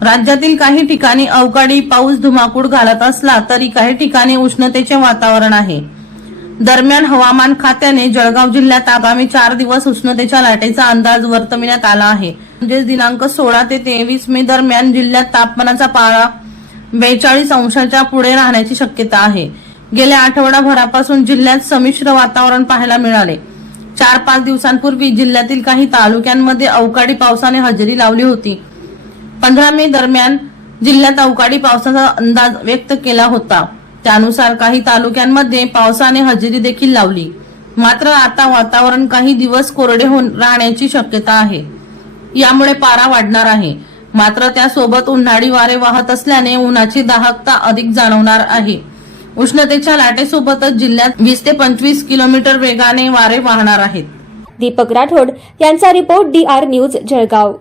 राज्यातील काही ठिकाणी अवकाळी पाऊस धुमाकूळ घालत असला तरी काही ठिकाणी उष्णतेचे वातावरण आहे। दरम्यान हवामान खात्याने जळगाव जिल्ह्यात आगामी 4 दिवस उष्णतेच्या लाटेचा अंदाज वर्तविण्यात आला आहे। म्हणजे दिनांक 16 ते 23 मे दरम्यान जिल्ह्यात तापमानाचा पारा 42 अंशाच्या पुढे राहण्याची शक्यता आहे। गेल्या आठवडाभरापासून जिल्ह्यात संमिश्र वातावरण पाहायला मिळाले। 4-5 दिवसांपूर्वी जिल्ह्यातील काही तालुक्यांमध्ये अवकाळी पावसाने हजेरी लावली होती। 15 मे दरम्यान जिल्ह्यात अवकाळी पावसाचा अंदाज व्यक्त केला होता। त्यानुसार काही तालुक्यांमध्ये पावसाने हजेरी देखील लावली। मात्र आता वातावरण काही दिवस कोरडे राहण्याची शक्यता आहे। यामुळे पारा वाढणार आहे। मात्र त्यासोबत उन्हाळी वारे वाहत असल्याने उन्हाची दाहकता अधिक जाणवणार आहे। उष्णतेच्या लाटेसोबतच जिल्ह्यात 20 ते 25 किलोमीटर वेगाने वारे वाहणार आहेत। दीपक राठोड यांचा रिपोर्ट DR न्यूज जळगाव।